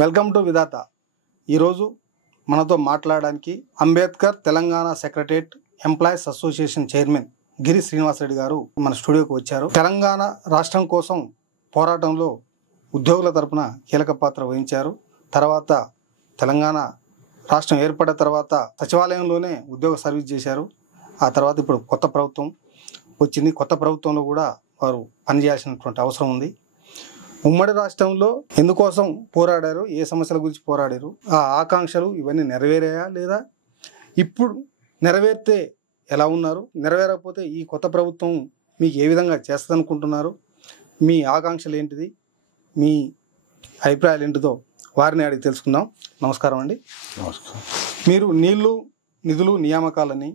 Welcome to విధాత. ఈరోజు మనతో మాట్లాడడానికి Ambedkar Telangana secretariat employees association chairman Giri Srinivasa Reddy గారు మన స్టూడియోకి వచ్చారు. తెలంగాణ రాష్ట్రం కోసం పోరాటంలో ఉద్యోగుల తరపున కీలక పాత్ర వహించారు. తర్వాత తెలంగాణ రాష్ట్రం ఏర్పడిన తర్వాత సచివాలయంలోనే ఉద్యోగ సర్వీస్ చేశారు. ఆ తర్వాత ఇప్పుడు కొత్త ప్రభుత్వం వచ్చింది. కొత్త ప్రభుత్వంలో కూడా వారు పనిచేయాల్సినటువంటి అవసరం ఉంది. ఉమ్మడి రాష్ట్రంలో ఎందుకోసం పోరాడారు, ఏ సమస్యల గురించి పోరాడారు, ఆ ఆకాంక్షలు ఇవన్నీ నెరవేరాయా లేదా, ఇప్పుడు నెరవేరితే ఎలా ఉన్నారు, నెరవేరకపోతే ఈ కొత్త ప్రభుత్వం మీకు ఏ విధంగా చేస్తుంది అనుకుంటున్నారు, మీ ఆకాంక్షలు ఏంటిది, మీ అభిప్రాయాలు ఏంటిదో వారిని అడిగి తెలుసుకుందాం. నమస్కారం అండి. నమస్కారం. మీరు నీళ్లు, నిధులు, నియామకాలని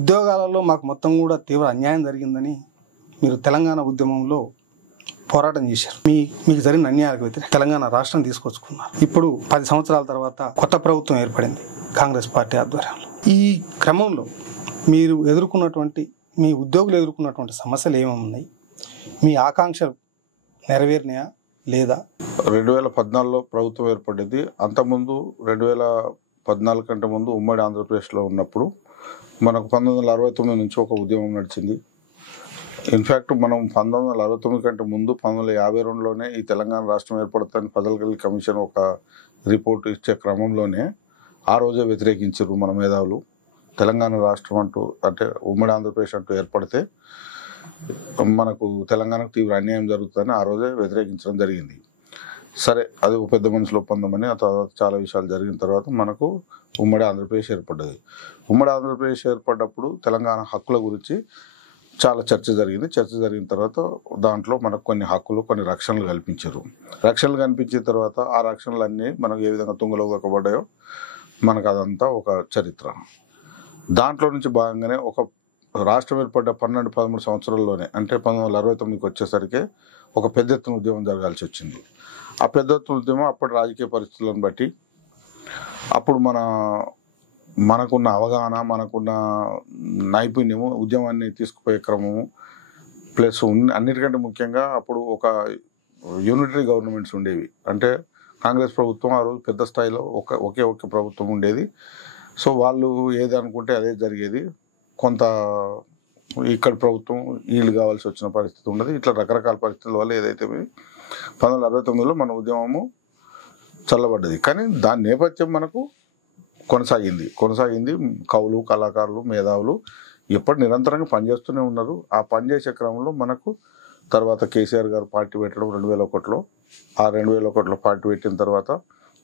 ఉద్యోగాలలో మాకు మొత్తం కూడా తీవ్ర అన్యాయం జరిగిందని మీరు తెలంగాణ ఉద్యమంలో పోరాటం చేశారు. మీకు జరిగిన అన్యాయాలకు వ్యతిరేకంగా తెలంగాణ రాష్ట్రం తీసుకొచ్చుకున్నారు. ఇప్పుడు 10 సంవత్సరాల తర్వాత కొత్త ప్రభుత్వం ఏర్పడింది కాంగ్రెస్ పార్టీ ఆధ్వర్యంలో. ఈ క్రమంలో మీరు ఎదుర్కొన్నటువంటి, మీ ఉద్యోగులు ఎదుర్కొన్నటువంటి సమస్యలు ఏమేమి ఉన్నాయి, మీ ఆకాంక్షలు నెరవేరినాయా లేదా? 2014లో ప్రభుత్వం ఏర్పడింది. అంతకుముందు 2014 కంటే ముందు ఉమ్మడి ఆంధ్రప్రదేశ్లో ఉన్నప్పుడు మనకు 1969 నుంచి ఒక ఉద్యమం నడిచింది. ఇన్ఫ్యాక్ట్ మనం 1969 కంటే ముందు 1952లోనే ఈ తెలంగాణ రాష్ట్రం ఏర్పడుతుందని పదల్గల్లి కమిషన్ ఒక రిపోర్ట్ ఇచ్చే క్రమంలోనే ఆ రోజే వ్యతిరేకించారు మన మేధావులు. తెలంగాణ రాష్ట్రం అంటూ, అంటే ఉమ్మడి ఆంధ్రప్రదేశ్ అంటూ ఏర్పడితే మనకు తెలంగాణకు తీవ్ర అన్యాయం జరుగుతుందని ఆ రోజే వ్యతిరేకించడం జరిగింది. సరే, అది ఒక పెద్ద మనుషుల ఒప్పందం అని. ఆ తర్వాత చాలా విషయాలు జరిగిన తర్వాత మనకు ఉమ్మడి ఆంధ్రప్రదేశ్ ఏర్పడ్డది. ఉమ్మడి ఆంధ్రప్రదేశ్ ఏర్పడ్డప్పుడు తెలంగాణ హక్కుల గురించి చాలా చర్చ జరిగింది. చర్చ జరిగిన తర్వాత దాంట్లో మనకు కొన్ని హక్కులు, కొన్ని రక్షణలు కల్పించారు. రక్షణలు కల్పించిన తర్వాత ఆ రక్షణలన్నీ మనకు ఏ విధంగా తుంగలో దొక్కబడ్డాయో మనకు అదంతా ఒక చరిత్ర. దాంట్లో నుంచి భాగంగానే ఒక రాష్ట్రం ఏర్పడ్డ 12-13 సంవత్సరాల్లోనే, అంటే 1969కి వచ్చేసరికి ఒక పెద్ద ఎత్తున ఉద్యమం జరగాల్సి వచ్చింది. ఆ పెద్ద ఎత్తున ఉద్యమం అప్పటి రాజకీయ పరిస్థితులను బట్టి, అప్పుడు మనకున్న అవగాహన, మనకున్న నైపుణ్యము, ఉద్యమాన్ని తీసుకుపోయే క్రమము, ప్లస్ అన్నిటికంటే ముఖ్యంగా అప్పుడు ఒక యూనిటరీ గవర్నమెంట్స్ ఉండేవి. అంటే కాంగ్రెస్ ప్రభుత్వం ఆ రోజు పెద్ద స్థాయిలో ఒకే ప్రభుత్వం ఉండేది. సో వాళ్ళు ఏది అనుకుంటే అదే జరిగేది. కొంత ఇక్కడ ప్రభుత్వం వీళ్ళు కావాల్సి వచ్చిన పరిస్థితి ఉండదు. ఇట్లా రకరకాల పరిస్థితుల వల్ల ఏదైతే 1969లో మన ఉద్యమము చల్లబడ్డది. కానీ దాని నేపథ్యం మనకు కొనసాగింది. కవులు, కళాకారులు, మేధావులు ఎప్పటి నిరంతరంగా పనిచేస్తూనే ఉన్నారు. ఆ పనిచేసే క్రమంలో మనకు తర్వాత కేసీఆర్ గారు పార్టీ పెట్టడం 2001లో. ఆ 2001లో పార్టీ పెట్టిన తర్వాత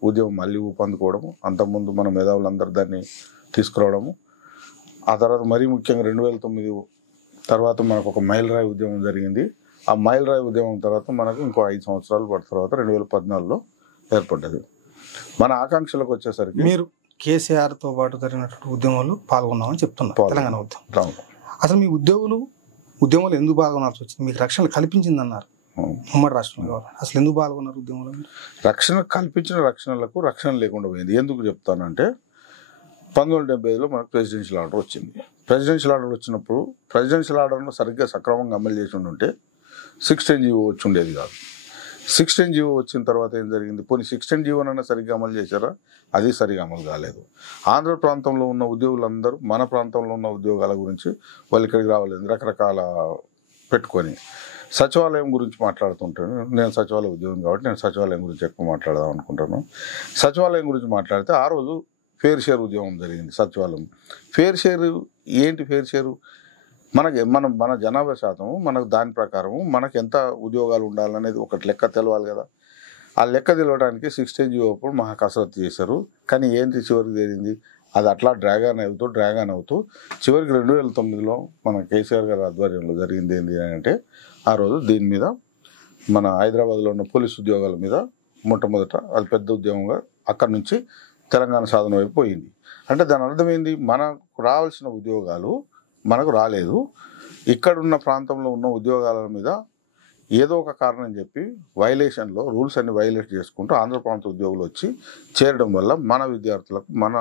ఉద్యమం మళ్ళీ ఊపందుకోవడము, అంతకుముందు మన మేధావులందరూ దాన్ని తీసుకురావడము. ఆ తర్వాత మరీ ముఖ్యంగా 2009 తర్వాత మనకు ఒక మైలురాయి ఉద్యమం జరిగింది. ఆ మైలురాయి ఉద్యమం తర్వాత మనకు ఇంకో 5 సంవత్సరాలు పడిన తర్వాత 2014లో ఏర్పడ్డది. మన ఆకాంక్షలకు వచ్చేసరికి మీరు కేసీఆర్తో పాటు జరిగినటువంటి ఉద్యమాలు పాల్గొన్నామని చెప్తున్నారు. తెలంగాణ ఉద్యమం అసలు మీ ఉద్యమంలో ఎందుకు పాల్గొనాల్సి వచ్చింది? మీకు రక్షణ కల్పించింది అన్నారు ఉమ్మడి రాష్ట్రంలో. అసలు ఎందుకు పాల్గొన్నారు ఉద్యమంలో? రక్షణ కల్పించిన రక్షణలకు రక్షణ లేకుండా పోయింది. ఎందుకు చెప్తానంటే 1975లో మనకు ప్రెసిడెన్షియల్ ఆర్డర్ వచ్చింది. ప్రెసిడెన్షియల్ ఆర్డర్ వచ్చినప్పుడు ప్రెసిడెన్షియల్ ఆర్డర్ను సరిగ్గా సక్రమంగా అమలు చేసి ఉంటే 16 జీవో వచ్చి ఉండేది కాదు. 16 జీవో వచ్చిన తర్వాత ఏం జరిగింది? పోనీ 16 జీవోనైనా సరిగ్గా అమలు చేశారా? అది సరిగా అమలు కాలేదు. ఆంధ్ర ప్రాంతంలో ఉన్న ఉద్యోగులందరూ మన ప్రాంతంలో ఉన్న ఉద్యోగాల గురించి వాళ్ళు ఇక్కడికి రావాలేదు, రకరకాల పెట్టుకొని. సచివాలయం గురించి మాట్లాడుతుంటాను. నేను సచివాలయ ఉద్యోగం కాబట్టి నేను సచివాలయం గురించి ఎక్కువ మాట్లాడదాం అనుకుంటాను. సచివాలయం గురించి మాట్లాడితే ఆ రోజు ఫేర్ షేర్ ఉద్యమం జరిగింది. సచివాలయం ఫేర్ షేర్ ఏంటి? ఫేర్ షేరు మన జనాభా శాతం, మనకు దాని ప్రకారము మనకు ఎంత ఉద్యోగాలు ఉండాలనేది ఒకటి లెక్క తెలవాలి కదా. ఆ లెక్క తెలవడానికి 16 జీవో అప్పుడు మహా కసరత్తు చేశారు. కానీ ఏంటి చివరికి జరిగింది? అది అట్లా డ్రాగన్ అవుతూ చివరికి 2009లో మన కేసీఆర్ గారి ఆధ్వర్యంలో జరిగింది ఏంటి అంటే, ఆ రోజు దీని మీద మన హైదరాబాద్లో ఉన్న పోలీసు ఉద్యోగాల మీద మొట్టమొదట అది పెద్ద ఉద్యమంగా అక్కడి నుంచి తెలంగాణ సాధన వైపు పోయింది. అంటే దాని అర్థం ఏంది? మనకు రావాల్సిన ఉద్యోగాలు మనకు రాలేదు. ఇక్కడున్న ప్రాంతంలో ఉన్న ఉద్యోగాల మీద ఏదో ఒక కారణం చెప్పి వైలేషన్లో రూల్స్ అన్ని వైలేట్ చేసుకుంటూ ఆంధ్ర ప్రాంత ఉద్యోగులు వచ్చి చేరడం వల్ల మన విద్యార్థులకు, మన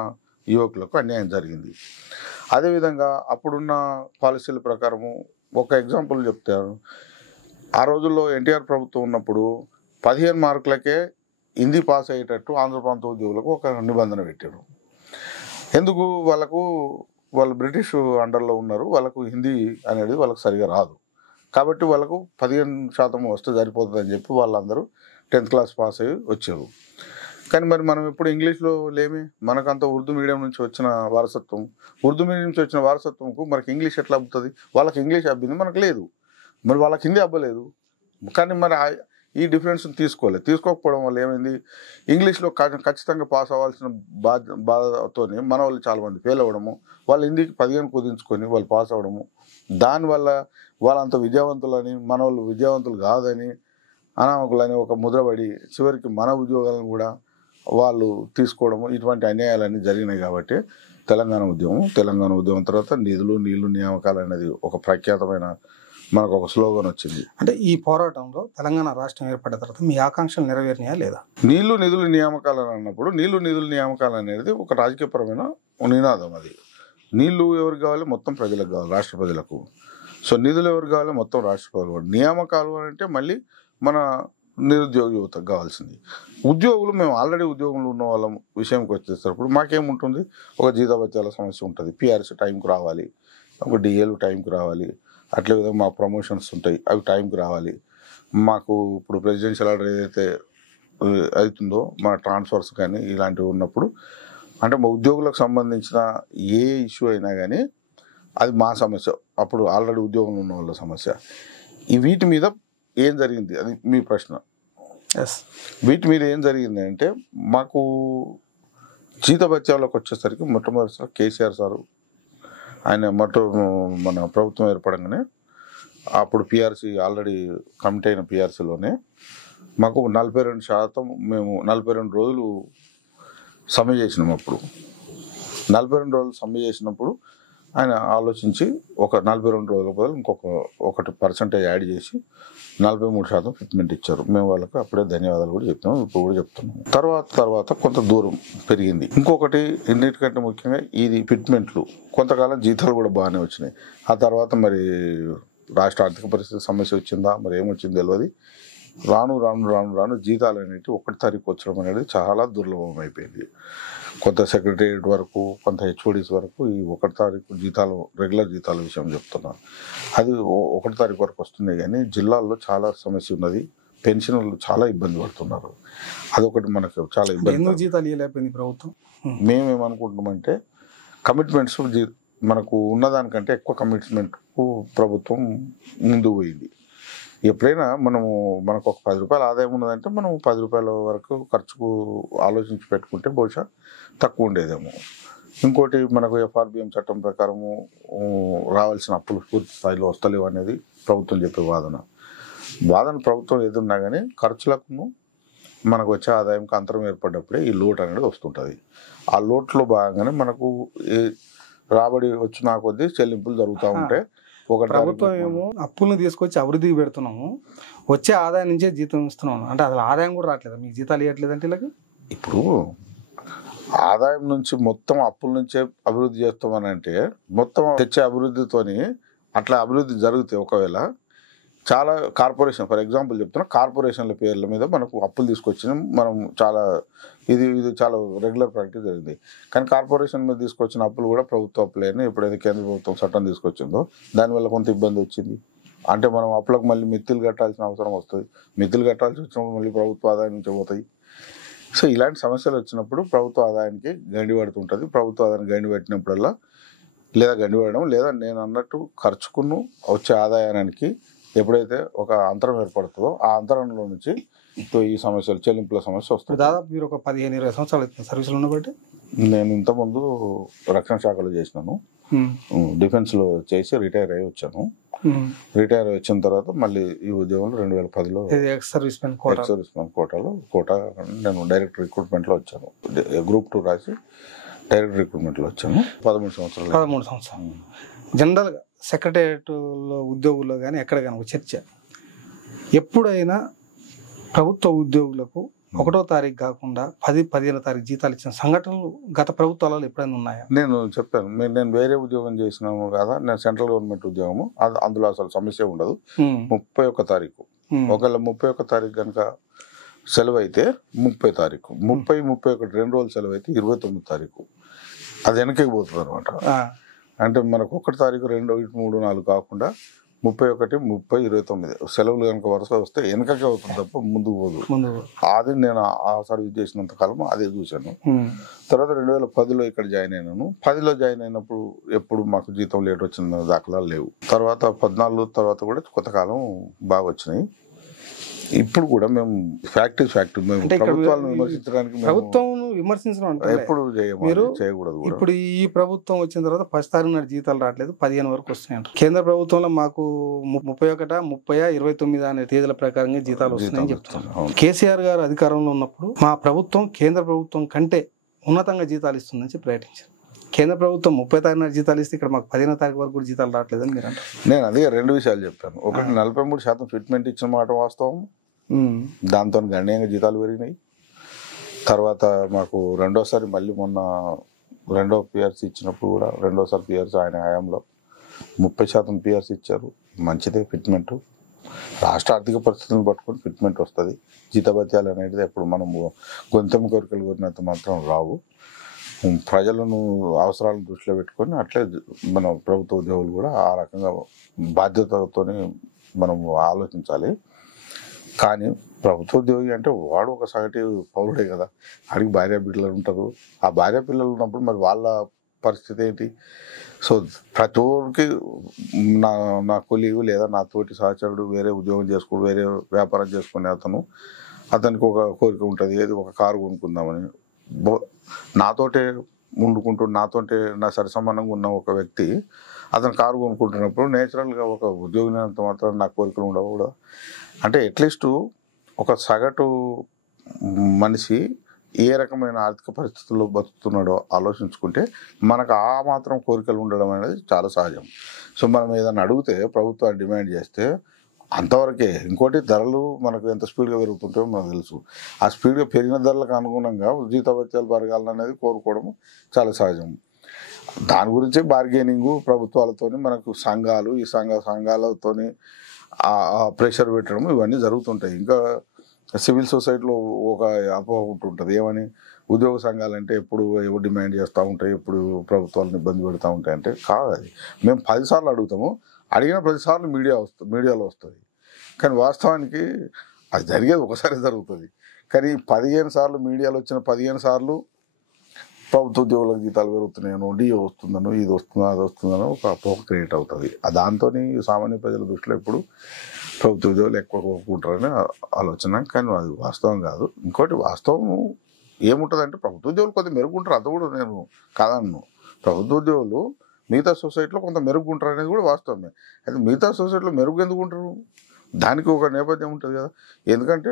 యువకులకు అన్యాయం జరిగింది. అదేవిధంగా అప్పుడున్న పాలసీల ప్రకారము ఒక ఎగ్జాంపుల్ చెప్తాను. ఆ రోజుల్లో ఎన్టీఆర్ ప్రభుత్వం ఉన్నప్పుడు 15 మార్కులకే హిందీ పాస్ అయ్యేటట్టు ఆంధ్ర ప్రాంత ఉద్యోగులకు ఒక నిబంధన పెట్టారు. ఎందుకు? వాళ్ళు బ్రిటిష్ అండర్లో ఉన్నారు, వాళ్ళకు హిందీ అనేది వాళ్ళకు సరిగా రాదు, కాబట్టి వాళ్ళకు 15% వస్తే సరిపోతుందని చెప్పి వాళ్ళందరూ 10th క్లాస్ పాస్ అయ్యి వచ్చారు. కానీ మరి మనం ఎప్పుడు ఇంగ్లీష్లో లేమి, మనకంత ఉర్దూ మీడియం నుంచి వచ్చిన వారసత్వం, ఉర్దూ మీడియం నుంచి వచ్చిన వారసత్వంకు మనకి ఇంగ్లీష్ ఎట్లా అబ్బుతుంది? వాళ్ళకి ఇంగ్లీష్ అబ్బింది, మనకు లేదు. మరి వాళ్ళకి హిందీ అబ్బలేదు. కానీ మరి ఈ డిఫరెన్స్ తీసుకోకపోవడం వల్ల ఏమైంది? ఇంగ్లీష్లో ఖచ్చితంగా పాస్ అవ్వాల్సిన బాధతోనే మన వాళ్ళు చాలామంది ఫెయిల్ అవ్వడము, వాళ్ళు హిందీకి 15 కుదించుకొని వాళ్ళు పాస్ అవ్వడము, దానివల్ల వాళ్ళంత విద్యావంతులని, మన వాళ్ళు విద్యావంతులు కాదని, అనామకులని ఒక ముద్రపడి చివరికి మన ఉద్యోగాలను కూడా వాళ్ళు తీసుకోవడము, ఇటువంటి అన్యాయాలన్నీ జరిగినాయి. కాబట్టి తెలంగాణ ఉద్యమం తర్వాత నిధులు నీళ్లు నియామకాలు అనేది ఒక ప్రఖ్యాతమైన మనకు ఒక స్లోగన్ వచ్చింది. అంటే ఈ పోరాటంలో తెలంగాణ రాష్ట్రం ఏర్పడిన తర్వాత మీ ఆకాంక్షలు నెరవేరినాయా లేదా? నీళ్లు నిధులు నియామకాలు అని అన్నప్పుడు నీళ్లు నిధులు నియామకాలు అనేది ఒక రాజకీయపరమైన నినాదం. అది నీళ్లు ఎవరికి కావాలి? మొత్తం ప్రజలకు కావాలి, రాష్ట్ర ప్రజలకు. సో నిధులు ఎవరికి కావాలి? మొత్తం రాష్ట్ర ప్రజలు. నియామకాలు అంటే మళ్ళీ మన నిరుద్యోగ యువతకు కావాల్సింది. ఉద్యోగులు, మేము ఆల్రెడీ ఉద్యోగంలో ఉన్న వాళ్ళ విషయంకి వచ్చేటప్పుడు మాకేముంటుంది? ఒక జీతభత్యాల సమస్య ఉంటుంది, పిఆర్సీ టైంకి రావాలి, ఒక డిఏలు టైంకి రావాలి, అట్లే విధంగా మా ప్రమోషన్స్ ఉంటాయి, అవి టైంకి రావాలి. మాకు ఇప్పుడు ప్రెసిడెన్షియల్ ఆర్డర్ ఏదైతే అవుతుందో మన ట్రాన్స్ఫర్స్ కానీ ఇలాంటివి ఉన్నప్పుడు, అంటే మా ఉద్యోగులకు సంబంధించిన ఏ ఇష్యూ అయినా కానీ అది మా సమస్య, అప్పుడు ఆల్రెడీ ఉద్యోగంలో ఉన్న వాళ్ళ సమస్య. వీటి మీద ఏం జరిగింది? అది మీ ప్రశ్న. వీటి మీద ఏం జరిగింది అంటే, మాకు జీతభత్యాలకు వచ్చేసరికి మొట్టమొదటిసారి కేసీఆర్ సారు ఆయన మన ప్రభుత్వం ఏర్పడంగానే అప్పుడు పిఆర్సీ ఆల్రెడీ కమిట్ అయిన పిఆర్సీలోనే మాకు 42% మేము 42 రోజులు సమ్మె చేసినాం. అప్పుడు 42 రోజులు సమ్మె చేసినప్పుడు ఆయన ఆలోచించి ఒక 42 రోజుల బదులు ఇంకొక 1% యాడ్ చేసి 43% ఫిట్మెంట్ ఇచ్చారు. మేము వాళ్ళకి అప్పుడే ధన్యవాదాలు కూడా చెప్తున్నాం, ఇప్పుడు కూడా చెప్తున్నాం. తర్వాత కొంత దూరం పెరిగింది. ఇంకొకటి ఎన్నిటికంటే ముఖ్యంగా ఇది ఫిట్మెంట్లు, కొంతకాలం జీతాలు కూడా బాగానే వచ్చినాయి. ఆ తర్వాత మరి రాష్ట్ర ఆర్థిక పరిస్థితి సమస్య వచ్చిందా, మరి ఏమొచ్చింది తెలియదు. రాను జీతాలు అనేవి 1వ తారీఖు వచ్చడం అనేది చాలా దుర్లభం అయిపోయింది. కొంత సెక్రటేరియట్ వరకు, కొంత హెచ్ఓడిస్ వరకు ఈ 1వ తారీఖు జీతాలు, రెగ్యులర్ జీతాల విషయం చెప్తున్నాను, అది 1వ తారీఖు వరకు వస్తున్నాయి. కానీ జిల్లాల్లో చాలా సమస్య ఉన్నది, పెన్షనర్లు చాలా ఇబ్బంది పడుతున్నారు. అదొకటి మనకు చాలా ఇబ్బంది. జీతాలు ఇవ్వలేకపోయింది ప్రభుత్వం. మేమేమనుకుంటున్నామంటే కమిట్మెంట్స్ మనకు ఉన్నదానికంటే ఎక్కువ కమిట్మెంట్కు ప్రభుత్వం ముందు పోయింది. ఎప్పుడైనా మనకు ఒక 10 రూపాయల ఆదాయం ఉన్నదంటే మనం 10 రూపాయల వరకు ఖర్చుకు ఆలోచించి పెట్టుకుంటే బహుశా తక్కువ ఉండేదేమో. ఇంకోటి, మనకు ఎఫ్ఆర్బిఎం చట్టం ప్రకారము రావాల్సిన అప్పులు పూర్తి స్థాయిలో వస్తలేవు అనేది ప్రభుత్వం చెప్పే వాదన ప్రభుత్వం ఏదున్నా కానీ ఖర్చులకు మనకు వచ్చే ఆదాయంకి అంతరం ఏర్పడ్డప్పుడే ఈ లోటు అనేది వస్తుంటుంది. ఆ లోట్లో భాగంగానే మనకు రాబడి వచ్చిన కొద్దీ చెల్లింపులు జరుగుతూ ఉంటాయి. ప్రభుత్వం ఏమో అప్పులను తీసుకొచ్చి అభివృద్ధికి పెడుతున్నాము, వచ్చే ఆదాయం నుంచే జీతం ఇస్తున్నాము అంటే అసలు ఆదాయం కూడా రావట్లేదు, మీకు జీతాలు ఇవ్వట్లేదు అంటే వీళ్ళకి. ఇప్పుడు ఆదాయం నుంచి మొత్తం అప్పుల నుంచే అభివృద్ధి చేస్తామని అంటే మొత్తం తెచ్చే అభివృద్ధితోని అట్లా అభివృద్ధి జరిగితే ఒకవేళ చాలా కార్పొరేషన్, ఫర్ ఎగ్జాంపుల్ చెప్తున్నా, కార్పొరేషన్ల పేర్ల మీద మనకు అప్పులు తీసుకొచ్చినాం మనం. ఇది చాలా రెగ్యులర్ ప్రాక్టీస్ జరిగింది. కానీ కార్పొరేషన్ మీద తీసుకొచ్చిన అప్పులు కూడా ప్రభుత్వ అప్పులైనా ఎప్పుడైతే కేంద్ర ప్రభుత్వం చట్టం తీసుకొచ్చిందో దానివల్ల కొంత ఇబ్బంది వచ్చింది. అంటే మనం అప్పులకు మళ్ళీ మిత్తులు కట్టాల్సిన అవసరం వస్తుంది. మిత్తులు కట్టాల్సి వచ్చినప్పుడు మళ్ళీ ప్రభుత్వ ఆదాయం నుంచి పోతాయి. సో ఇలాంటి సమస్యలు వచ్చినప్పుడు ప్రభుత్వ ఆదాయానికి గండి పడుతుంటుంది. ప్రభుత్వ ఆదాయానికి గండి పెట్టినప్పుడల్లా లేదా గండి పడడం, లేదా నేను అన్నట్టు ఖర్చుకును వచ్చే ఆదాయానికి ఎప్పుడైతే ఒక అంతరం ఏర్పడుతుందో ఆ అంతరంలో నుంచి ఈ సమస్యలు, చెల్లింపుల సమస్య వస్తుంది. దాదాపు మీరు ఒక 15-20 సంవత్సరాలు సర్వీసులు ఉన్నబట్టి. నేను ఇంతకుముందు రక్షణ శాఖలో చేసినాను, డిఫెన్స్లో చేసి రిటైర్ అయ్యి వచ్చాను. రిటైర్ వచ్చిన తర్వాత మళ్ళీ ఈ ఉద్యోగంలో 2010లో ఎక్స్ సర్వీస్ మెన్ కోటా నేను డైరెక్ట్ రిక్రూట్మెంట్లో వచ్చాను. గ్రూప్ 2 రాసి డైరెక్ట్ రిక్రూట్మెంట్లో వచ్చాను. 13 సంవత్సరాలు. జనరల్గా సెక్రటేరియట్లో ఉద్యోగుల్లో కానీ ఎక్కడ కానీ ఒక చర్చ, ఎప్పుడైనా ప్రభుత్వ ఉద్యోగులకు 1వ తారీఖు కాకుండా 10-15వ తారీఖు జీతాలు ఇచ్చిన సంఘటనలు గత ప్రభుత్వాలలో ఎప్పుడైనా ఉన్నాయా? నేను చెప్పాను, నేను వేరే ఉద్యోగం చేసినాము కదా, నేను సెంట్రల్ గవర్నమెంట్ ఉద్యోగము, అందులో అసలు సమస్య ఉండదు. 31వ తారీఖు ఒకవేళ 31వ తారీఖు కనుక సెలవు అయితే 30 తారీఖు, 30, 31 2 రోజులు సెలవు అయితే 29 తారీఖు అది వెనకకి పోతుంది అనమాట. అంటే మనకు 1 తారీఖు 2, 3, 4 కాకుండా 31, 30, 29 సెలవులు కనుక వరుస వస్తే వెనకకే అవుతుంది తప్ప ముందుకు పోదు. అది నేను ఆ సర్వీస్ చేసినంత కాలం అదే చూశాను. తర్వాత 2010లో ఇక్కడ జాయిన్ అయినాను. 10లో జాయిన్ అయినప్పుడు ఎప్పుడు మాకు జీతం లేట్ వచ్చిన దాఖలాలు లేవు. తర్వాత 14 తర్వాత కూడా కొంతకాలం బాగా వచ్చినాయి. ఇప్పుడు కూడా మేము ఫ్యాక్టరీ మేము ప్రభుత్వాలను విమర్శించడానికి ప్రభుత్వం విమర్శించడం ఎప్పుడు చేయకూడదు. ఇప్పుడు ఈ ప్రభుత్వం వచ్చిన తర్వాత 10 తారీఖు నాడు జీతాలు రావట్లేదు, 15 వరకు వస్తున్నాయి. కేంద్ర ప్రభుత్వంలో మాకు 31, 30, 29 అనే తేదీల ప్రకారంగా జీతాలు వస్తున్నాయని చెప్తున్నారు. కేసీఆర్ గారు అధికారంలో ఉన్నప్పుడు మా ప్రభుత్వం కేంద్ర ప్రభుత్వం కంటే ఉన్నతంగా జీతాలు ఇస్తుందని చెప్పి ప్రకటించారు. కేంద్ర ప్రభుత్వం 30 తారీఖు నాడు జీతాలు ఇస్తే ఇక్కడ మాకు 15వ తారీఖు వరకు కూడా జీతాలు రావట్లేదని మీరు అంటారు. నేను అదే 2 విషయాలు చెప్పాను. ఒకటి 43% ఫిట్మెంట్ ఇచ్చిన మాట వాస్తవం, దాంతో గణనీయంగా జీతాలు పెరిగినాయి. తర్వాత మాకు రెండోసారి మళ్ళీ మొన్న 2వ పిఆర్సీ ఇచ్చినప్పుడు కూడా 2వసారి పిఆర్సీ ఆయన హయాంలో 30% పిఆర్సీ ఇచ్చారు. మంచిదే ఫిట్మెంట్. రాష్ట్ర ఆర్థిక పరిస్థితులను పట్టుకొని ఫిట్మెంట్ వస్తుంది. జీతభత్యాలు అనేది ఎప్పుడు మనము గొంతెమ్మ కోరికలు కోరినంత మాత్రం రావు. ప్రజలను అవసరాలను దృష్టిలో పెట్టుకొని అట్లే మన ప్రభుత్వ ఉద్యోగులు కూడా ఆ రకంగా బాధ్యతతో మనము ఆలోచించాలి. కానీ ప్రభుత్వ ఉద్యోగి అంటే వాడు ఒక సగటు పౌరుడే కదా, వాడికి భార్య పిల్లలు ఉంటారు. ఆ భార్య పిల్లలు ఉన్నప్పుడు మరి వాళ్ళ పరిస్థితి ఏంటి? సో ప్రతి ఒక్కరికి నా కొలీగు లేదా నా తోటి సహచరుడు వేరే ఉద్యోగం చేసుకోడు, వేరే వ్యాపారం చేసుకునే అతనికి ఒక కోరిక ఉంటుంది, ఏది ఒక కారు కొనుక్కుందామని. నాతోటే వండుకుంటూ నాతోటే నా సరిసమానంగా ఉన్న ఒక వ్యక్తి అతను కారు కొనుక్కుంటున్నప్పుడు నేచురల్గా ఒక ఉద్యోగిని అంత మాత్రం నా కోరికలు ఉండవు కూడా. అంటే అట్లీస్ట్ ఒక సగటు మనిషి ఏ రకమైన ఆర్థిక పరిస్థితుల్లో బతుకుతున్నాడో ఆలోచించుకుంటే మనకు ఆ మాత్రం కోరికలు ఉండడం అనేది చాలా సహజం. సో మనం ఏదైనా అడిగితే ప్రభుత్వాన్ని డిమాండ్ చేస్తే అంతవరకే. ఇంకోటి ధరలు మనకు ఎంత స్పీడ్గా పెరుగుతుంటాయో మనకు తెలుసు. ఆ స్పీడ్గా పెరిగిన ధరలకు అనుగుణంగా జీతభత్యాలు పెరగాలనేది కోరుకోవడం చాలా సహజం. దాని గురించే బార్గెనింగ్ ప్రభుత్వాలతో మనకు సంఘాలు, ఈ సంఘాలతో ప్రెషర్ పెట్టడం ఇవన్నీ జరుగుతుంటాయి. ఇంకా సివిల్ సొసైటీలో ఒక అపోహ ఉంటుంటుంది, ఏమని ఉద్యోగ సంఘాలంటే ఎప్పుడు ఎవరు డిమాండ్ చేస్తూ ఉంటాయి, ఎప్పుడు ప్రభుత్వాలను ఇబ్బంది పెడతా ఉంటాయి అంటే కాదు. అది మేము 10 సార్లు అడుగుతాము, అడిగిన ప్రతిసార్లు మీడియాలో వస్తుంది. కానీ వాస్తవానికి అది జరిగేది ఒకసారి జరుగుతుంది. కానీ 15 సార్లు మీడియాలో వచ్చిన 15 సార్లు ప్రభుత్వ ఉద్యోగులకు జీతాలు పెరుగుతున్నాయనో, డిఓ వస్తుందనో, ఇది వస్తుందో అది వస్తుందనో ఒక అపోహ క్రియేట్ అవుతుంది. దాంతో సామాన్య ప్రజల దృష్టిలో ఎప్పుడు ప్రభుత్వ ఉద్యోగులు ఎక్కువ కోరుకుంటారని ఆలోచన. కానీ అది వాస్తవం కాదు. ఇంకోటి వాస్తవం ఏముంటుందంటే ప్రభుత్వ ఉద్యోగులు కొద్దిగా మెరుగుంటారు, అది కూడా నేను కాదన్ను. ప్రభుత్వ ఉద్యోగులు మిగతా సొసైటీలో కొంత మెరుగుంటారు అనేది కూడా వాస్తవమే. అయితే మిగతా సొసైటీలో మెరుగు ఎందుకు ఉంటారు, దానికి ఒక నేపథ్యం ఉంటుంది కదా. ఎందుకంటే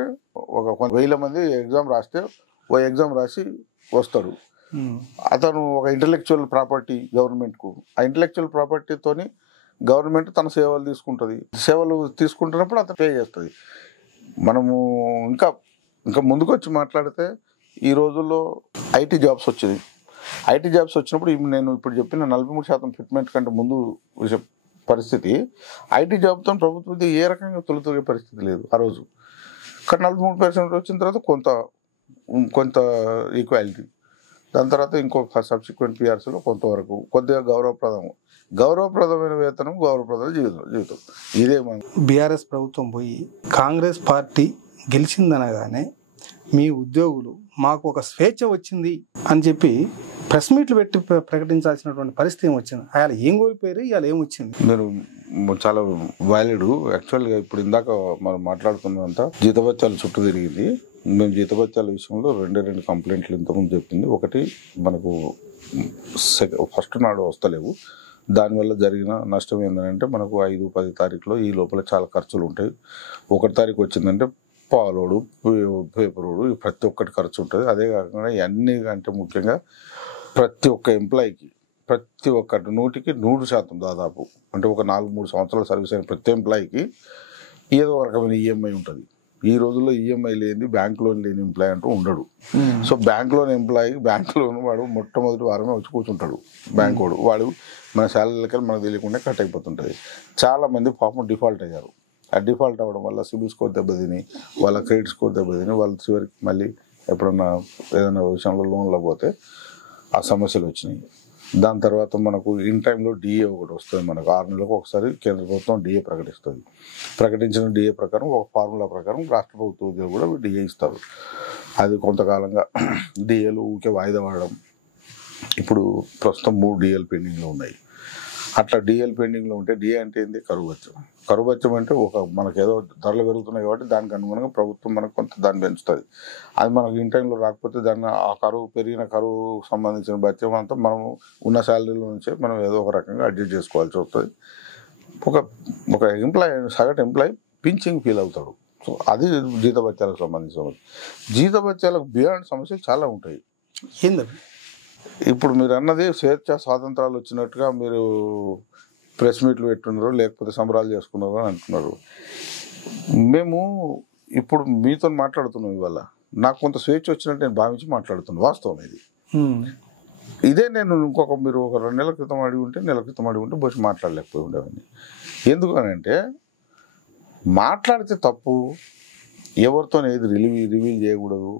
ఒక 1000 మంది ఎగ్జామ్ రాస్తే ఓ ఎగ్జామ్ రాసి వస్తాడు. అతను ఒక ఇంటలెక్చువల్ ప్రాపర్టీ గవర్నమెంట్కు, ఆ ఇంటలెక్చువల్ ప్రాపర్టీతోని గవర్నమెంట్ తన సేవలు తీసుకుంటుంది. సేవలు తీసుకుంటున్నప్పుడు అతను పే చేస్తుంది. మనము ఇంకా ముందుకు వచ్చి మాట్లాడితే ఈ రోజుల్లో ఐటీ జాబ్స్ వచ్చింది. ఐటీ జాబ్స్ వచ్చినప్పుడు నేను ఇప్పుడు చెప్పిన 43% ఫిట్మెంట్ కంటే ముందు పరిస్థితి, ఐటీ జాబ్తో ప్రభుత్వం ఏ రకంగా తొలితొగే పరిస్థితి లేదు ఆ రోజు. కానీ 43% వచ్చిన తర్వాత కొంత ఈక్వాలిటీ, దాని తర్వాత ఇంకొక సబ్సిక్వెంట్ పిఆర్సీలో కొంతవరకు కొద్దిగా గౌరవప్రదమైన వేతనం, గౌరవప్రదమైన జీవితం. ఇదే బీఆర్ఎస్ ప్రభుత్వం పోయి కాంగ్రెస్ పార్టీ గెలిచిందనగానే మీ ఉద్యోగులు మాకు ఒక స్వేచ్ఛ వచ్చింది అని చెప్పి ప్రెస్ మీట్లు పెట్టి ప్రకటించాల్సినటువంటి పరిస్థితి ఏమొచ్చింది? అలా ఏం కోల్పోయారు, ఇవాళ ఏమొచ్చింది? మీరు చాలా వ్యాలిడ్. యాక్చువల్గా ఇప్పుడు ఇందాక మనం మాట్లాడుకున్నంత జీతభత్యాల చుట్టూ తిరిగింది. మేము జీతభత్యాల విషయంలో 2 కంప్లైంట్లు ఇంతకుముందు చెప్పింది. ఒకటి మనకు ఫస్ట్ నాడు వస్తలేవు, దానివల్ల జరిగిన నష్టం ఏంటంటే మనకు 5, 10 తారీఖులో ఈ లోపల చాలా ఖర్చులు ఉంటాయి. 1 తారీఖు వచ్చిందంటే పాలోడు, పేపరోడు, ప్రతి ఒక్కటి ఖర్చు ఉంటుంది. అదే కాకుండా ఇవన్నీ అంటే ముఖ్యంగా ప్రతి ఒక్క ఎంప్లాయీకి ప్రతి ఒక్కటి 100% దాదాపు అంటే ఒక 4-3 సంవత్సరాల సర్వీస్ అయిన ప్రతి ఎంప్లాయీకి ఏదో ఒక రకమైన ఈఎంఐ ఉంటుంది. ఈ రోజుల్లో ఈఎంఐ లేని, బ్యాంక్ లోన్ లేని ఎంప్లాయీ అంటూ ఉండడు. So bank loan employee bank loan వాడు మొట్టమొదటి వారమే వచ్చి కూర్చుంటాడు. బ్యాంక్ వాడు మన శాలరీ లెక్కలు మనకు తెలియకుండా కట్ అయిపోతుంటుంది. చాలామంది పాపం డిఫాల్ట్ అయ్యారు. ఆ డిఫాల్ట్ అవ్వడం వల్ల సిబిల్ స్కోర్ దెబ్బతిని వాళ్ళ క్రెడిట్ స్కోర్ దెబ్బతిని వాళ్ళు చివరికి మళ్ళీ ఎప్పుడన్నా ఏదైనా విషయంలో లోన్లో పోతే ఆ సమస్యలు వచ్చినాయి. దాని తర్వాత మనకు ఇన్ టైంలో డిఏ ఒకటి వస్తుంది. మనకు 6 నెలలకు ఒకసారి కేంద్ర ప్రభుత్వం డిఏ ప్రకటిస్తుంది. ప్రకటించిన డిఏ ప్రకారం ఒక ఫార్ములా ప్రకారం రాష్ట్ర ప్రభుత్వ ఉద్యోగులు కూడా డిఏ ఇస్తారు. అది కొంతకాలంగా డిఏలు ఊరికే వాయిదా పడడం. ఇప్పుడు ప్రస్తుతం 3 డిఏలు పెండింగ్లో ఉన్నాయి. అట్లా డిఏలు పెండింగ్లో ఉంటే డిఏ అంటే ఏంది? కరువు భత్యం. కరువు భత్యం అంటే మనకు ఏదో ధరలు పెరుగుతున్నాయి కాబట్టి దానికి అనుగుణంగా ప్రభుత్వం మనకు కొంత దాన్ని పెంచుతుంది. అది మనకు ఇన్ టైంలో రాకపోతే దాన్ని ఆ పెరిగిన కరువు సంబంధించిన భత్యం అంతా మనం ఉన్న శాలరీల నుంచే మనం ఏదో ఒక రకంగా అడ్జస్ట్ చేసుకోవాల్సి వస్తుంది. ఒక ఎంప్లాయీ, సగటు ఎంప్లాయీ పింఛింగ్ ఫీల్ అవుతాడు. సో అది జీతభత్యాలకు సంబంధించిన. జీతభత్యాలకు బియాండ్ సమస్యలు చాలా ఉంటాయి. ఏంటండి ఇప్పుడు మీరు అన్నది స్వేచ్ఛ స్వాతంత్రాలు వచ్చినట్టుగా మీరు ప్రెస్ మీట్లు పెట్టున్నారు, లేకపోతే సంబరాలు చేసుకున్నారు అని అంటున్నారు. మేము ఇప్పుడు మీతో మాట్లాడుతున్నాం. ఇవాళ నాకు కొంత స్వేచ్ఛ వచ్చినట్టు నేను భావించి మాట్లాడుతున్నాను. వాస్తవం ఇది. ఇదే నేను మీరు ఒక 2 నెలల క్రితం అడిగి ఉంటే బొచ్చి మాట్లాడలేకపోయి ఉండేవాడిని. ఎందుకు అని అంటే మాట్లాడితే తప్పు, ఎవరితో ఏది రివీల్ చేయకూడదు.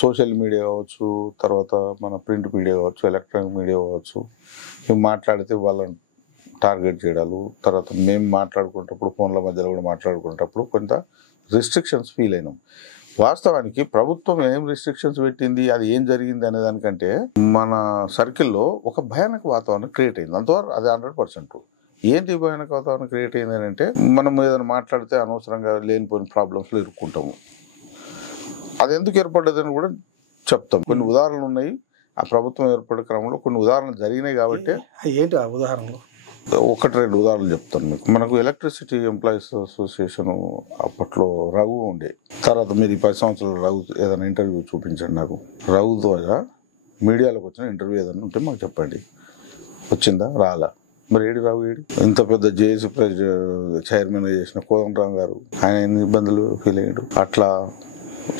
సోషల్ మీడియా కావచ్చు, తర్వాత మన ప్రింట్ మీడియా కావచ్చు, ఎలక్ట్రానిక్ మీడియా కావచ్చు, మేము మాట్లాడితే వాళ్ళని టార్గెట్ చేయడాలు, తర్వాత మేము మాట్లాడుకునేటప్పుడు ఫోన్ల మధ్యలో కూడా మాట్లాడుకునేటప్పుడు కొంత రిస్ట్రిక్షన్స్ ఫీల్ అయినాం. వాస్తవానికి ప్రభుత్వం ఏం రిస్ట్రిక్షన్స్ పెట్టింది, అది ఏం జరిగింది అనే దానికంటే మన సర్కిల్లో ఒక భయానక వాతావరణం క్రియేట్ అయింది. అంతవరకు అది 100%. ఏంటి భయానక వాతావరణం క్రియేట్ అయింది అని అంటే మనం ఏదైనా మాట్లాడితే అనవసరంగా లేనిపోయిన ప్రాబ్లమ్స్లో ఇరుక్కుంటాము. అది ఎందుకు ఏర్పడ్డదని కూడా చెప్తాం. కొన్ని ఉదాహరణలు ఉన్నాయి. ఆ ప్రభుత్వం ఏర్పడే క్రమంలో కొన్ని ఉదాహరణలు జరిగినాయి కాబట్టి ఏంటి ఆ ఉదాహరణలు? 1-2 ఉదాహరణలు చెప్తాను మీకు. మనకు ఎలక్ట్రిసిటీ ఎంప్లాయీస్ అసోసియేషన్ అప్పట్లో రఘు ఉండే. తర్వాత మీరు ఈ 10 సంవత్సరాలు రఘు ఏదైనా ఇంటర్వ్యూ చూపించండి నాకు. రఘు ద్వారా మీడియాలోకి వచ్చిన ఇంటర్వ్యూ ఏదైనా ఉంటే మాకు చెప్పండి. వచ్చిందా? రాలా? మరి ఏడి రావు? ఇంత పెద్ద జేఏసీ చైర్మన్ చేసిన కోదండరామ్ గారు ఆయన ఎన్ని ఇబ్బందులు ఫీల్ అయ్యాడు. అట్లా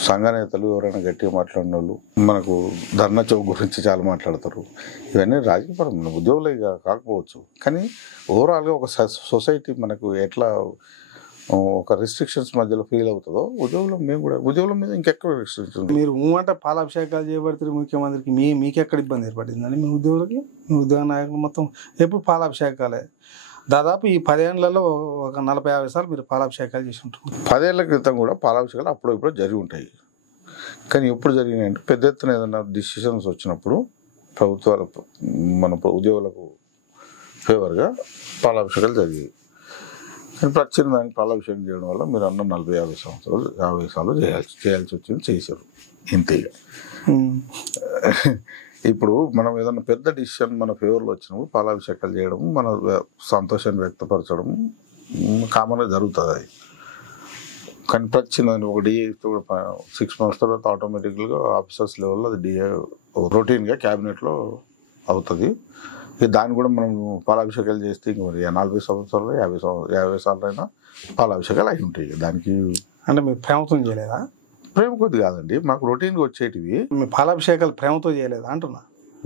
సంఘ నేతలు ఎవరైనా గట్టిగా మాట్లాడిన వాళ్ళు మనకు ధర్నా చౌక్ గురించి చాలా మాట్లాడతారు. ఇవన్నీ రాజకీయపరమైన ఉద్యోగులే కాకపోవచ్చు, కానీ ఓవరాల్గా ఒక సొసైటీ మనకు ఎట్లా ఒక రిస్ట్రిక్షన్స్ మధ్యలో ఫీల్ అవుతుందో మేము కూడా ఉద్యోగుల మీద ఇంకెక్కడ రిస్ట్రిక్షన్స్. మీరు అంటే పాలాభిషేకాలు చేయబడుతుంది ముఖ్యమంత్రికి, మీకెక్కడ ఇబ్బంది ఏర్పడిందని మీ ఉద్యోగులకి? మీ ఉద్యోగ నాయకులు మొత్తం ఎప్పుడు పాలాభిషేకాలే. దాదాపు ఈ 10 ఏళ్లలో ఒక 40-50 సార్లు మీరు పాలాభిషేకాలు చేసి ఉంటారు. 10 ఏళ్ల క్రితం కూడా పాలాభిషేకాలు అప్పుడప్పుడు జరిగి ఉంటాయి. కానీ ఎప్పుడు జరిగినాయంటే పెద్ద ఎత్తున ఏదైనా డిసిషన్స్ వచ్చినప్పుడు ప్రభుత్వాలు మన ఉద్యోగులకు ఫేవర్గా పాలాభిషేకాలు జరిగాయి. కానీ ప్రతి దానికి పాలాభిషేకం చేయడం వల్ల మీరు అన్న 40-50 సార్లు చేయాల్సి వచ్చింది, చేశారు. ఇంతేగా ఇప్పుడు మనం ఏదైనా పెద్ద డిసిషన్ మన ఫేవర్లో వచ్చినప్పుడు పాలాభిషేకాలు చేయడం, మన సంతోషాన్ని వ్యక్తపరచడం కామన్గా జరుగుతుంది. అది కానీ ప్రతి ఒక డిఏ 6 months తర్వాత ఆటోమేటిక్గా ఆఫీసర్స్ లెవెల్లో అది డిఏ రొటీన్గా క్యాబినెట్లో అవుతుంది. ఇక దాన్ని కూడా మనం పాలాభిషేకాలు చేస్తే ఇంక మరి 40 సంవత్సరాలు 50 సార్లు అయినా పాలాభిషేకాలు అయి ఉంటాయి. దానికి అంటే మీరు ప్రేమతో చేయలేదా? ప్రేమ కొద్ది కాదండి, మాకు రొటీన్గా వచ్చేటివి. మీ పాలాభిషేకాలు ప్రేమతో చేయలేదా అంటున్నా?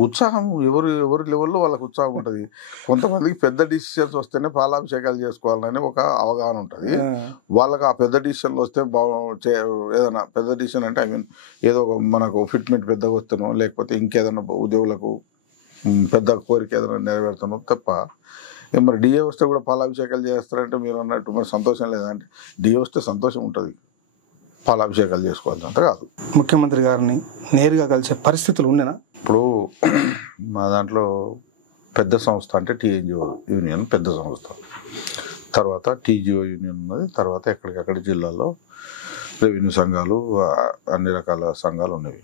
ఉత్సాహం ఎవరి లెవెల్లో వాళ్ళకి ఉత్సాహం ఉంటుంది. కొంతమందికి పెద్ద డిసిషన్స్ వస్తేనే పాలాభిషేకాలు చేసుకోవాలని ఒక అవగాహన ఉంటుంది. వాళ్ళకి ఆ పెద్ద డిసిషన్లు వస్తే ఏదైనా పెద్ద డిసిషన్ అంటే ఏదో మనకు ఫిట్మెంట్ పెద్దగా వస్తానో, లేకపోతే ఇంకేదైనా ఉద్యోగులకు పెద్ద కోరిక ఏదైనా నెరవేరుతానో తప్ప. మరి డిఏ వస్తే కూడా పాలాభిషేకాలు చేస్తారంటే మీరు అన్నట్టు మరి సంతోషం లేదంటే డిఏ వస్తే సంతోషం ఉంటుంది, పాలాభిషేకాలు చేసుకోవాలి అంత కాదు. ముఖ్యమంత్రి గారిని నేరుగా కలిసే పరిస్థితులు ఉండేనా? ఇప్పుడు మా దాంట్లో పెద్ద సంస్థ అంటే టీఎన్జిఓ యూనియన్ పెద్ద సంస్థ, తర్వాత టీజీఓ యూనియన్ ఉన్నది, తర్వాత ఎక్కడికక్కడ జిల్లాలో రెవెన్యూ సంఘాలు, అన్ని రకాల సంఘాలు ఉన్నవి.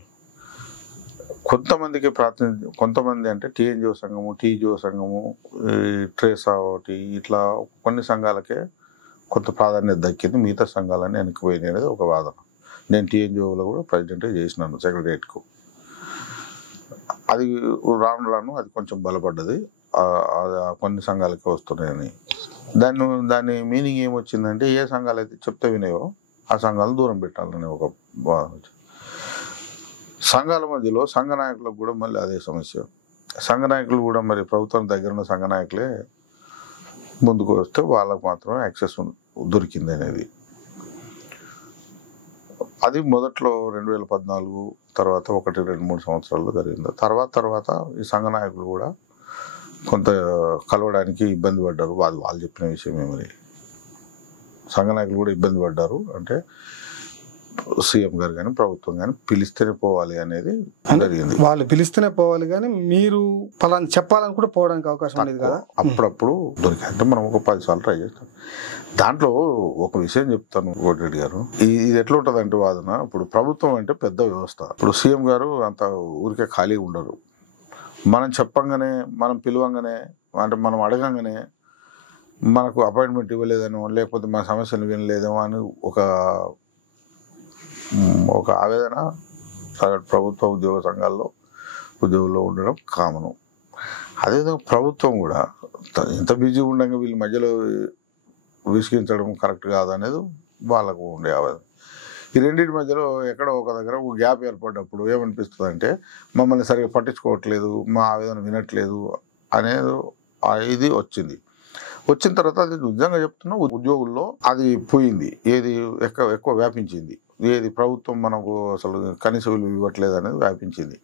కొంతమందికి ప్రాతినిధ్యం, కొంతమంది అంటే టీఎన్జిఓ సంఘము, టీజీఓ సంఘము, ట్రేసా ఒకటి, ఇట్లా కొన్ని సంఘాలకే కొంత ప్రాధాన్యత దక్కింది, మిగతా సంఘాలన్నీ వెనక్కిపోయినాయి అనేది ఒక వాదన. నేను టీఎన్జిఓలో కూడా ప్రెసిడెంట్గా చేసినాను సెక్రటరియట్కు. అది రాను అది కొంచెం బలపడ్డది, కొన్ని సంఘాలకే వస్తున్నాయని. దాని మీనింగ్ ఏమొచ్చిందంటే ఏ సంఘాలు అయితే చెప్తే వినేవో ఆ సంఘాలను దూరం పెట్టాలని ఒక సంఘాల మధ్యలో సంఘ నాయకులకు కూడా మళ్ళీ అదే సమస్య. సంఘ నాయకులు కూడా మరి ప్రభుత్వం దగ్గర ఉన్న సంఘ నాయకులే ముందుకు వస్తే వాళ్ళకు మాత్రమే యాక్సెస్ దొరికింది అనేది. అది మొదట్లో 2014 తర్వాత 1-2-3 సంవత్సరాల్లో జరిగింది. తర్వాత ఈ సంఘ నాయకులు కూడా కొంత కలవడానికి ఇబ్బంది పడ్డారు. వాళ్ళు చెప్పిన విషయమే. మరి సంఘ నాయకులు కూడా ఇబ్బంది పడ్డారు. అంటే సీఎం గారు కానీ ప్రభుత్వం కానీ పిలిస్తేనే పోవాలి అనేది జరిగింది. వాళ్ళు పిలిస్తేనే పోవాలి కానీ మీరు పలానా చెప్పాలని కూడా పోవడానికి అవకాశం ఉండేది కదా. అప్పుడప్పుడు దొరికాయి. అంటే మనం ఒక 10 సార్లు ట్రై చేస్తాం. దాంట్లో ఒక విషయం చెప్తాను కోటిరెడ్డి గారు, ఇది ఎట్లా ఉంటుంది అంటే వాదన, ఇప్పుడు ప్రభుత్వం అంటే పెద్ద వ్యవస్థ. ఇప్పుడు సీఎం గారు అంత ఊరికే ఖాళీ ఉండరు. మనం చెప్పంగానే, మనం పిలవంగానే, అంటే మనం అడగంగానే మనకు అపాయింట్మెంట్ ఇవ్వలేదనో లేకపోతే మన సమస్యలు వినలేదేమో అని ఒక ఆవేదన ప్రభుత్వ ఉద్యోగ సంఘాల్లో ఉద్యోగుల్లో ఉండడం కామను. అదేవిధంగా ప్రభుత్వం కూడా ఇంత బిజీ ఉండగా వీళ్ళ మధ్యలో విసిగించడం కరెక్ట్ కాదనేది వాళ్ళకు ఉండే ఆవేదన. ఈ రెండింటి మధ్యలో ఎక్కడో ఒక దగ్గర ఒక గ్యాప్ ఏర్పడ్డప్పుడు ఏమనిపిస్తుంది అంటే మమ్మల్ని సరిగ్గా పట్టించుకోవట్లేదు, మా ఆవేదన వినట్లేదు అనేది ఇది వచ్చిన తర్వాత అది నిజంగా చెప్తున్నా ఉద్యోగుల్లో అది పోయింది. ఏది ఎక్కువ వ్యాపించింది. ఏది ప్రభుత్వం మనకు అసలు కనీస విలువ ఇవ్వట్లేదు అనేది వ్యాపించింది.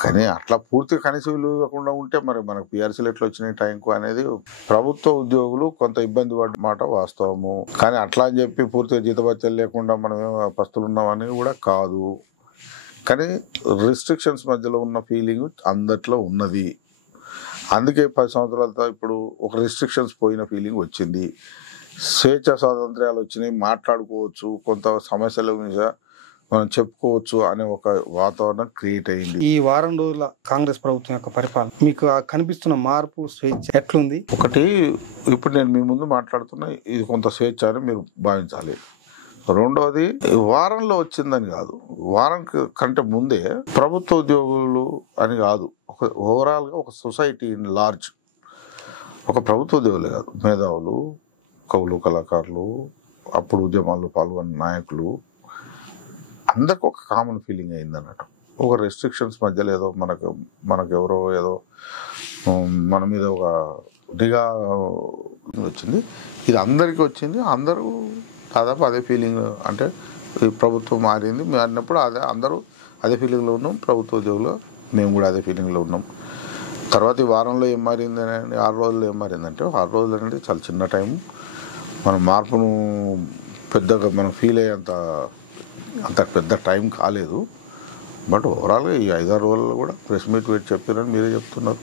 కానీ అట్లా పూర్తిగా కనీస విలువ ఇవ్వకుండా ఉంటే మరి మనకు పిఆర్సీలు ఎట్లా వచ్చినాయి టైంకు అనేది ప్రభుత్వ ఉద్యోగులు కొంత ఇబ్బంది పడ్డ మాట వాస్తవము. కానీ అట్లా అని చెప్పి పూర్తిగా జీతభత్యాలు లేకుండా మనమేమో పస్తులు ఉన్నామని కూడా కాదు. కానీ రిస్ట్రిక్షన్స్ మధ్యలో ఉన్న ఫీలింగ్ అందట్లో ఉన్నది. అందుకే 10 సంవత్సరాలతో ఇప్పుడు ఒక రిస్ట్రిక్షన్స్ పోయిన ఫీలింగ్ వచ్చింది. స్వేచ్ఛ స్వాతంత్ర్యాలు వచ్చినాయి, మాట్లాడుకోవచ్చు, కొంత సమస్యల మీద మనం చెప్పుకోవచ్చు అనే ఒక వాతావరణం క్రియేట్ అయింది. ఈ వారం రోజుల కాంగ్రెస్ ప్రభుత్వం యొక్క పరిపాలన మీకు కనిపిస్తున్న మార్పు, స్వేచ్ఛ ఎట్లుంది? ఒకటి, ఇప్పుడు నేను మీ ముందు మాట్లాడుతున్నా, ఇది కొంత స్వేచ్ఛ అని మీరు భావించాలి. రెండవది, వారంలో వచ్చిందని కాదు, వారం కంటే ముందే ప్రభుత్వ ఉద్యోగులు అని కాదు, ఒక ఓవరాల్గా ఒక సొసైటీ ఇన్ లార్జ్, ఒక ప్రభుత్వ ఉద్యోగులే కాదు, మేధావులు, కవులు, కళాకారులు, అప్పుడు ఉద్యమాల్లో పాల్గొన్న నాయకులు అందరికి ఒక కామన్ ఫీలింగ్ అయింది అన్నట్టు. ఒక రెస్ట్రిక్షన్స్ మధ్యలో ఏదో మనకు ఎవరో ఏదో మన మీద ఒక నిఘా వచ్చింది. ఇది అందరికీ వచ్చింది. అందరూ దాదాపు అదే ఫీలింగ్, అంటే ప్రభుత్వం మారినప్పుడు అందరూ అదే ఫీలింగ్లో ఉన్నాం. ప్రభుత్వ ఉద్యోగులు మేము కూడా అదే ఫీలింగ్లో ఉన్నాం. తర్వాత ఈ వారంలో ఏం మారింది అని 6 రోజుల్లో ఏం మారిందంటే, 6 రోజులు అనేది చాలా చిన్న టైం. మన మార్పును పెద్దగా మనం ఫీల్ అయ్యేంత పెద్ద టైం కాలేదు. బట్ ఓవరాల్గా ఈ 5-6 రోజుల్లో కూడా ప్రెస్ మీట్ పెట్టి చెప్పారని మీరే చెప్తున్నారు.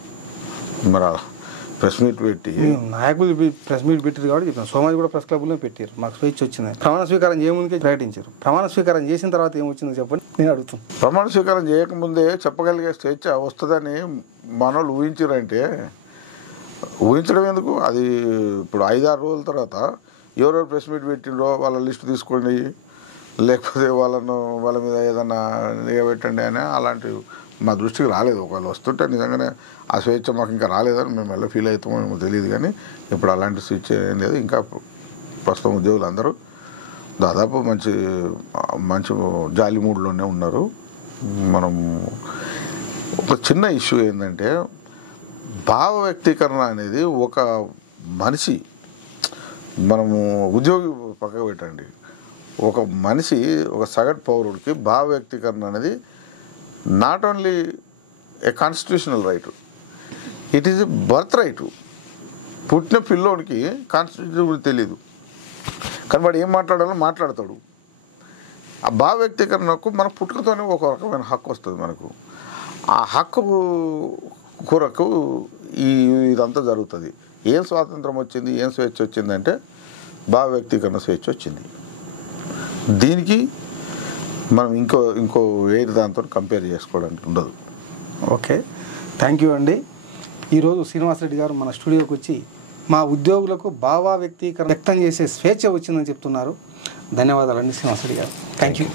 మరి ప్రెస్ మీట్ పెట్టి నాయకులు ప్రెస్ మీట్ పెట్టారు కాబట్టి చెప్పాను. సోమాజి కూడా ప్రెస్ క్లబ్లో పెట్టారు. మాకు స్వేచ్ఛ వచ్చింది. ప్రమాణ స్వీకారం చేయముందుకే ప్రకటించారు. ప్రమాణ స్వీకారం చేసిన తర్వాత ఏమొచ్చిందో చెప్పండి, నేను అడుగుతాను. ప్రమాణ స్వీకారం చేయకముందే చెప్పగలిగే స్వేచ్ఛ వస్తుందని మనోళ్ళు ఊహించారంటే, ఊహించడం ఎందుకు? అది ఇప్పుడు 5-6 రోజుల తర్వాత ఎవరెవరు ప్రెస్ మీట్ పెట్టిండ్రో వాళ్ళ లిస్టు తీసుకోండి, లేకపోతే వాళ్ళ మీద ఏదన్నా నిలబెట్టండి అని అలాంటివి మా దృష్టికి రాలేదు. ఒకవేళ వస్తుంటే నిజంగానే ఆ స్వేచ్ఛ మాకు ఇంకా రాలేదని మేము ఎలా ఫీల్ అవుతామో మేము తెలియదు. కానీ ఇప్పుడు అలాంటి స్వేచ్ఛ ఏం లేదు. ఇంకా ప్రస్తుతం ఉద్యోగులు అందరూ దాదాపు మంచి జాలి మూడ్లోనే ఉన్నారు. మనం ఒక చిన్న ఇష్యూ ఏంటంటే, భావ వ్యక్తీకరణ అనేది ఒక మనిషి, మనము ఉద్యోగి పక్కకు పెట్టండి, ఒక మనిషి, ఒక సగటు పౌరుడికి భావ వ్యక్తీకరణ అనేది not only A constitutional right, it is a birth right. పుట్టిన పిల్లోడికి కాన్స్టిట్యూషన్ గురించి తెలియదు, కానీ వాడు ఏం మాట్లాడాలో మాట్లాడతాడు. ఆ భావ వ్యక్తీకరణకు మన పుట్టుకతోనే ఒక రకమైన హక్కు వస్తుంది మనకు. ఆ హక్కు కొరకు ఇదంతా జరుగుతుంది. ఏం స్వాతంత్రం వచ్చింది, ఏం స్వేచ్ఛ వచ్చిందంటే భావ వ్యక్తీకరణ స్వేచ్ఛ వచ్చింది. దీనికి మనం ఇంకో వేరే దాంతో కంపేర్ చేసుకోవడానికి ఉండదు. ఓకే, థ్యాంక్ యూ అండి. ఈరోజు శ్రీనివాసరెడ్డి గారు మన స్టూడియోకి వచ్చి మా ఉద్యోగులకు భావ వ్యక్తీకరణ వ్యక్తం చేసే స్వేచ్ఛ వచ్చిందని చెప్తున్నారు. ధన్యవాదాలండి శ్రీనివాసరెడ్డి గారు. Thank you.